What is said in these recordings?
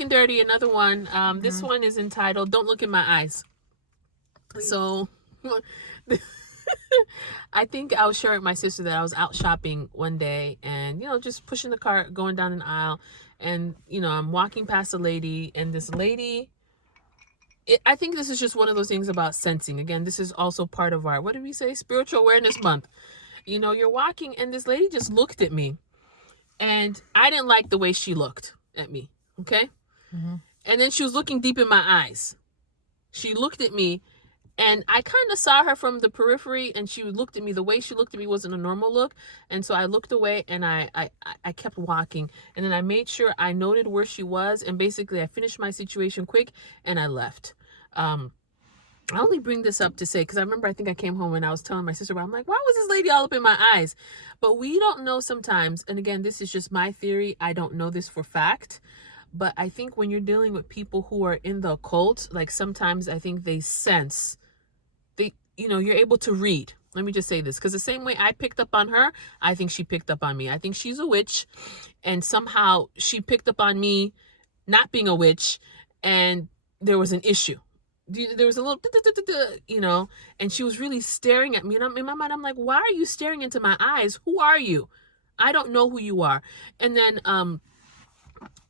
and dirty, another one. This one is entitled "Don't Look in My Eyes." Please. So, I think I was sharing with my sister that I was out shopping one day, and just pushing the cart, going down an aisle, and I'm walking past a lady, and this lady. I think this is just one of those things about sensing. Again, this is also part of our, what did we say, Spiritual Awareness Month. You're walking, and this lady just looked at me, and I didn't like the way she looked at me. Okay. And then she was looking deep in my eyes. She looked at me, and I kind of saw her from the periphery, and she looked at me. The way she looked at me wasn't a normal look. And so I looked away, and I kept walking. And then I made sure I noted where she was. And basically, I finished my situation quick, and I left. I only bring this up to say, because I remember I think I came home and I was telling my sister, I'm like, why was this lady all up in my eyes? But we don't know sometimes. And again, this is just my theory. I don't know this for fact. But I think when you're dealing with people who are in the occult, like sometimes I think they sense, you're able to read. Let me just say this, because the same way I picked up on her, I think she picked up on me. I think she's a witch, and somehow she picked up on me not being a witch, and there was an issue. There was a little, and she was really staring at me. And in my mind, I'm like, why are you staring into my eyes? Who are you? I don't know who you are. And then,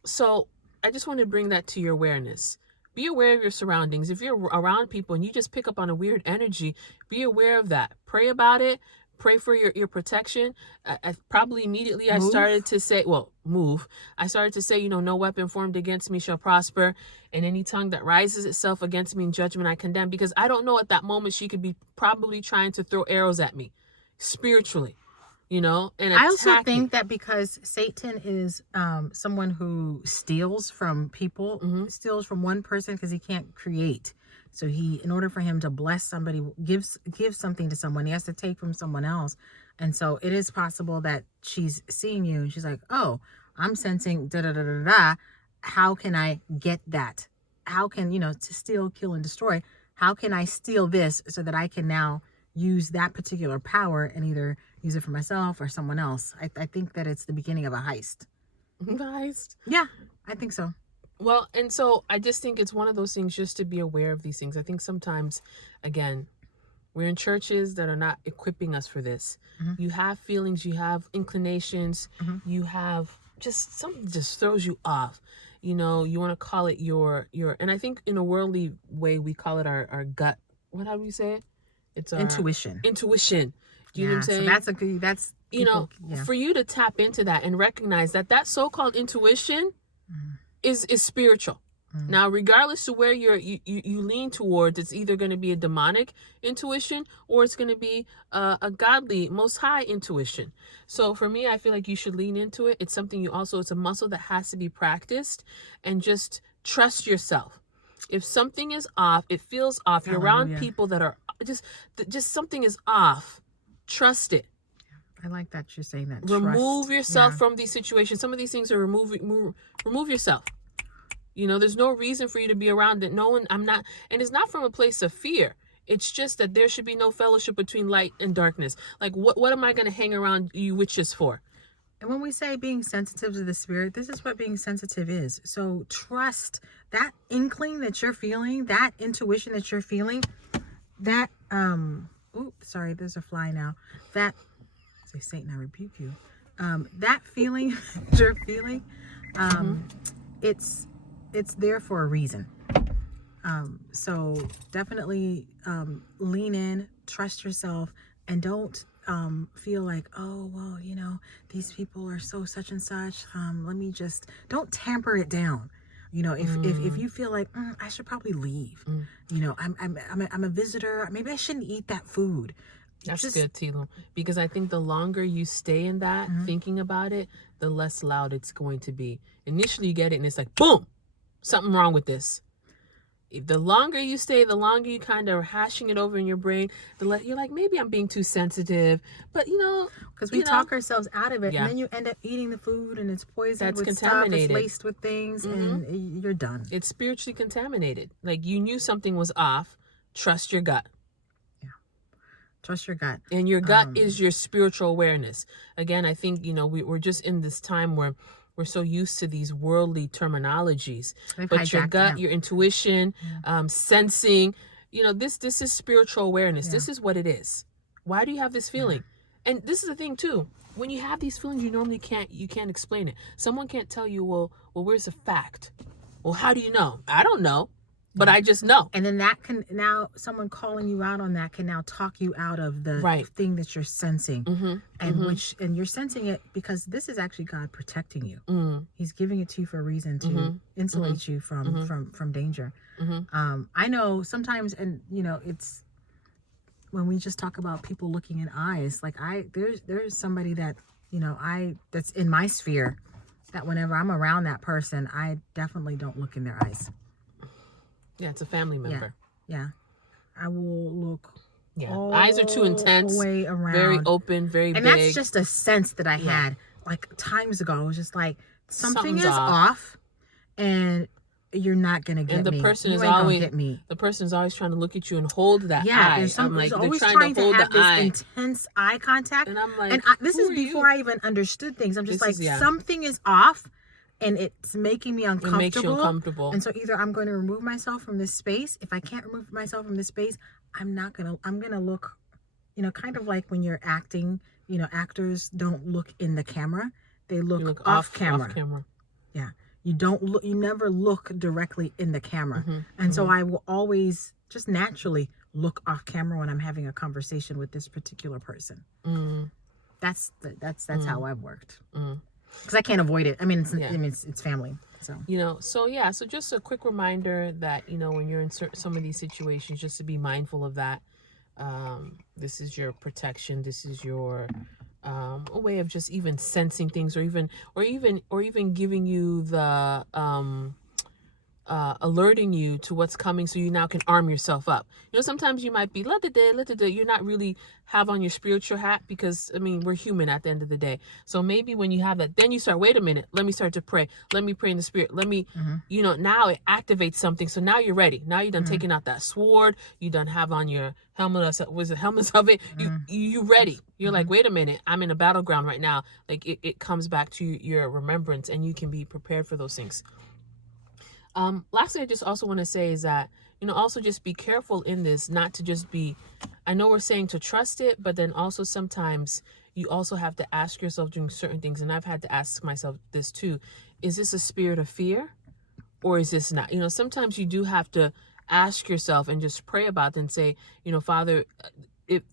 so I just want to bring that to your awareness. Be aware of your surroundings. If you're around people and you just pick up on a weird energy, be aware of that. Pray about it. Pray for your protection. I probably immediately I started to say, move. I started to say, no weapon formed against me shall prosper. And any tongue that rises itself against me in judgment, I condemn. Because I don't know, at that moment, she could be probably trying to throw arrows at me spiritually. And I also think that because Satan is someone who steals from people, steals from one person because he can't create. So in order for him to bless somebody, gives something to someone, he has to take from someone else. And so it is possible that she's seeing you and she's like, oh, I'm sensing da da da da da. How can I get that? How can, to steal, kill, and destroy? How can I steal this so that I can now use that particular power and either use it for myself or someone else? I think that it's the beginning of a heist. Heist? Yeah, I think so. Well, and so I just think it's one of those things just to be aware of these things. I think sometimes, again, we're in churches that are not equipping us for this. You have feelings, you have inclinations, you have just something just throws you off. You want to call it your, and I think in a worldly way, we call it our gut. How do we say it? It's our intuition. Intuition. Do you know what I'm saying? So for you to tap into that and recognize that so-called intuition is spiritual. Now, regardless of where you lean towards, it's either going to be a demonic intuition or it's going to be a godly, most high intuition. So for me, I feel like you should lean into it. It's something it's a muscle that has to be practiced, and just trust yourself. If something is off, it feels off, you're around people that are just something is off, trust it. I like that you're saying that. Remove yourself from these situations. Some of these things are remove yourself. There's no reason for you to be around it. And it's not from a place of fear. It's just that there should be no fellowship between light and darkness. Like, what am I going to hang around you witches for? And when we say being sensitive to the spirit, this is what being sensitive is. So trust that inkling that you're feeling, that intuition that you're feeling, that, sorry, there's a fly now. That, say, Satan, I rebuke you. That feeling that you're feeling, it's there for a reason. So definitely lean in, trust yourself, and don't feel like, oh, well, these people are so such and such. Let me don't tamper it down. If you feel like I should probably leave, I'm a visitor. Maybe I shouldn't eat that food. That's good, Tilo, because I think the longer you stay in that, thinking about it, the less loud it's going to be. Initially, you get it, and it's like, boom, something wrong with this. If the longer you stay, the longer you kind of are hashing it over in your brain, you're like, maybe I'm being too sensitive. But, because we talk ourselves out of it, and then you end up eating the food, and it's poisoned with stuff, it's laced with things, and you're done. It's spiritually contaminated. Like, you knew something was off. Trust your gut. Trust your gut. And your gut is your spiritual awareness. Again, I think, we're just in this time where we're so used to these worldly terminologies. They've But your hijacked gut, them. your intuition, sensing, this is spiritual awareness. Yeah. This is what it is. Why do you have this feeling? And this is the thing too. When you have these feelings, you normally can't explain it. Someone can't tell you, well, where's the fact? Well, how do you know? I don't know, but I just know. And then that can now, someone calling you out on that can now talk you out of the thing that you're sensing. And you're sensing it because this is actually God protecting you. He's giving it to you for a reason to insulate you from danger. I know sometimes, and it's when we just talk about people looking in eyes, like there's somebody that that's in my sphere, that whenever I'm around that person, I definitely don't look in their eyes. Yeah, it's a family member. Yeah. I will look. Yeah, eyes are too intense. Way around. Very open, very big. And that's just a sense that I had like times ago. It was just like something is off, and you're not gonna get me. And the person is always trying to look at you and hold that eye. I'm like, they're trying to hold this intense eye contact. And I'm like, this is before I even understood things. I'm just something is off, and it's making me uncomfortable. It makes you uncomfortable. And so either I'm going to remove myself from this space. If I can't remove myself from this space, I'm gonna look, kind of like when you're acting. Actors don't look in the camera; they look off camera. Yeah. You never look directly in the camera. And so I will always just naturally look off camera when I'm having a conversation with this particular person. That's how I've worked. Because I can't avoid it. I mean, it's family. So, so just a quick reminder that, when you're in some of these situations, just to be mindful of that. This is your protection. This is your a way of just even sensing things, or even giving you the alerting you to what's coming, so you now can arm yourself up. Sometimes you might be you're not really have on your spiritual hat, because we're human at the end of the day. So maybe when you have that, then you start, wait a minute, let me start to pray, let me pray in the spirit, let me now it activates something. So now you're ready. Now you done taking out that sword, you done have on your helmet, helmets of it, you ready. You're like, wait a minute, I'm in a battleground right now. Like it comes back to your remembrance, and you can be prepared for those things. Lastly, I just also want to say is that, also just be careful in this, not to just be, I know we're saying to trust it, but then also sometimes you also have to ask yourself during certain things. And I've had to ask myself this too. Is this a spirit of fear, or is this not? Sometimes you do have to ask yourself and just pray about it and say, Father,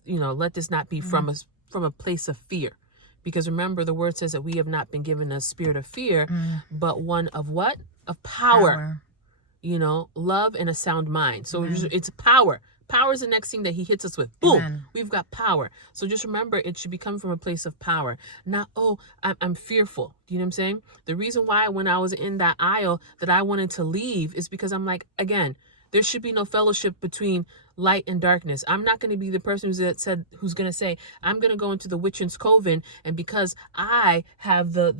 let this not be from a place of fear. Because remember, the word says that we have not been given a spirit of fear, but one of what? Of power. Love and a sound mind. So it's power. Power is the next thing that he hits us with. Boom. Amen. We've got power. So just remember, it should be coming from a place of power. Not, I'm fearful. Do you know what I'm saying? The reason why when I was in that aisle that I wanted to leave is because I'm like, again, there should be no fellowship between light and darkness. I'm not going to be the person who's going to say, I'm going to go into the witch's coven, and because I have the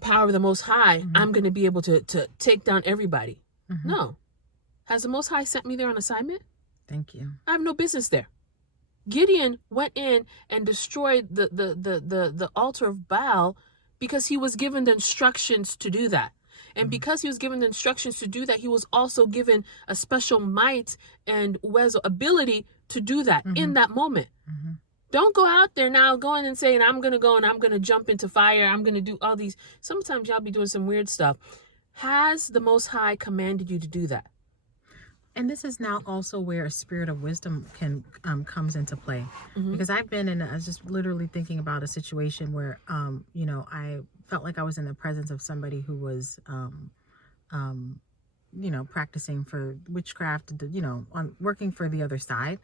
power of the Most High, I'm going to be able to take down everybody. No. Has the Most High sent me there on assignment? Thank you. I have no business there. Gideon went in and destroyed the altar of Baal because he was given the instructions to do that. And because he was given the instructions to do that, he was also given a special might and ability to do that in that moment. Don't go out there now going and saying, I'm going to go and I'm going to jump into fire. I'm going to do all these. Sometimes y'all be doing some weird stuff. Has the Most High commanded you to do that? And this is now also where a spirit of wisdom comes into play. Because I was just literally thinking about a situation where, I felt like I was in the presence of somebody who was, practicing for witchcraft, on working for the other side,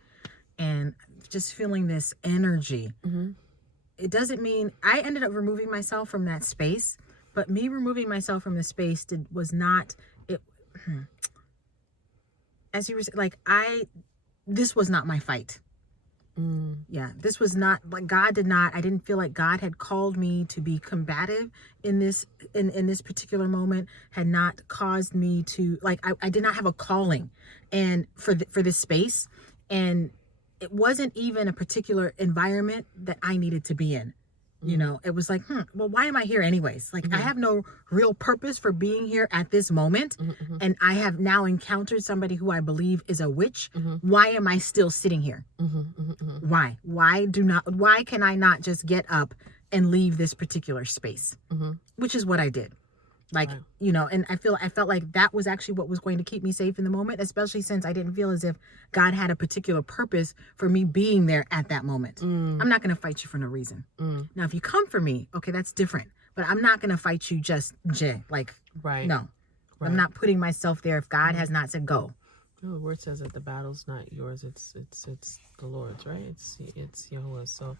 and just feeling this energy. It doesn't mean I ended up removing myself from that space, but me removing myself from the space was not it. As you were like, this was not my fight. Yeah, this was not like I didn't feel like God had called me to be combative in this particular moment, had not caused me to, like, I did not have a calling and for this space. And it wasn't even a particular environment that I needed to be in. You know, it was like, well, why am I here anyways? Like, I have no real purpose for being here at this moment. And I have now encountered somebody who I believe is a witch. Why am I still sitting here? Why? Why can I not just get up and leave this particular space? Which is what I did. Like, you know, and I felt like that was actually what was going to keep me safe in the moment, especially since I didn't feel as if God had a particular purpose for me being there at that moment. I'm not going to fight you for no reason. Now, if you come for me, okay, that's different. But I'm not going to fight you just, like, no. I'm not putting myself there if God has not said go. No, the word says that the battle's not yours. It's the Lord's, right? It's Yahweh's. So,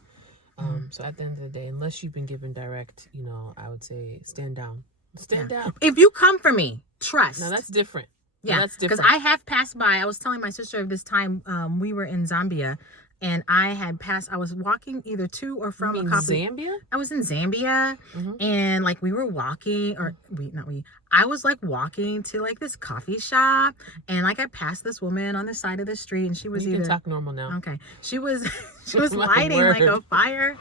so at the end of the day, unless you've been given direct, you know, I would say stand down. Stand down. If you come for me, trust. Now that's different. Yeah, that's different. Because I have passed by. I was telling my sister of this time we were in Zambia, and I had passed. I was walking either to or from you mean a coffee. Zambia. I was in Zambia, and like we were walking, or I was like walking to like this coffee shop, and like I passed this woman on the side of the street, and she was You can talk normal now. Okay, she was lighting like a fire.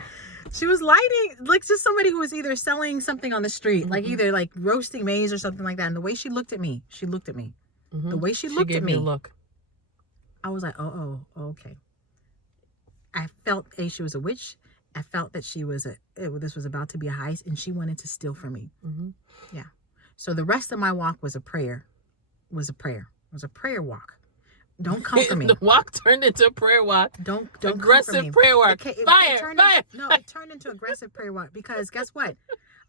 She was lighting, like, just somebody who was either selling something on the street, like either like roasting maize or something like that. And the way she looked at me, the way she looked at me, a look. I was like, oh, okay. I felt she was a witch. I felt that this was about to be a heist, and she wanted to steal from me. Yeah. So the rest of my walk was a prayer. It was a prayer walk. Don't come for me. The walk turned into a prayer walk. Don't aggressive prayer walk. Fire. No, it turned into aggressive prayer walk because guess what?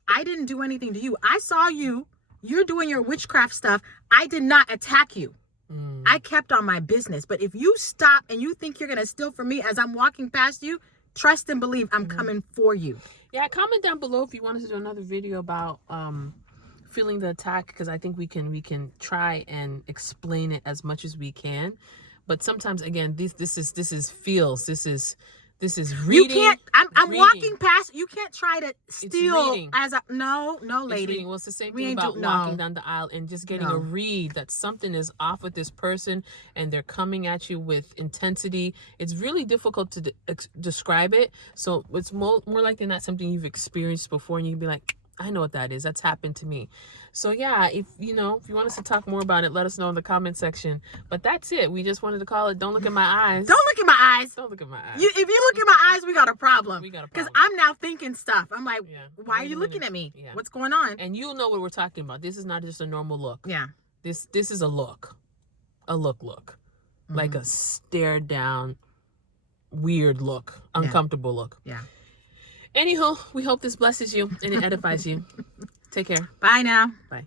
I didn't do anything to you. I saw you. You're doing your witchcraft stuff. I did not attack you. I kept on my business. But if you stop and you think you're gonna steal from me as I'm walking past you, trust and believe I'm coming for you. Yeah, comment down below if you want us to do another video about feeling the attack, because I think we can try and explain it as much as we can, but sometimes again this is feels, this is reading. You can't. I'm walking past. You can't try to steal as a no lady. Well, it's the same thing about walking down the aisle and just getting a read that something is off with this person and they're coming at you with intensity. It's really difficult to describe it. So it's more likely not something you've experienced before, and you can be like, I know what that is. That's happened to me. So yeah, if you want us to talk more about it, let us know in the comment section. But that's it. We just wanted to call it Don't Look at My Eyes. Don't look at my eyes. Don't look at my eyes. If you look at my eyes, we got a problem. Because I'm now thinking stuff. I'm like, why are you looking at me? Yeah. What's going on? And you'll know what we're talking about. This is not just a normal look. Yeah. This is a look. A look. Like a stare down, weird look. Uncomfortable look. Yeah. Anywho, we hope this blesses you and it edifies you. Take care. Bye now. Bye.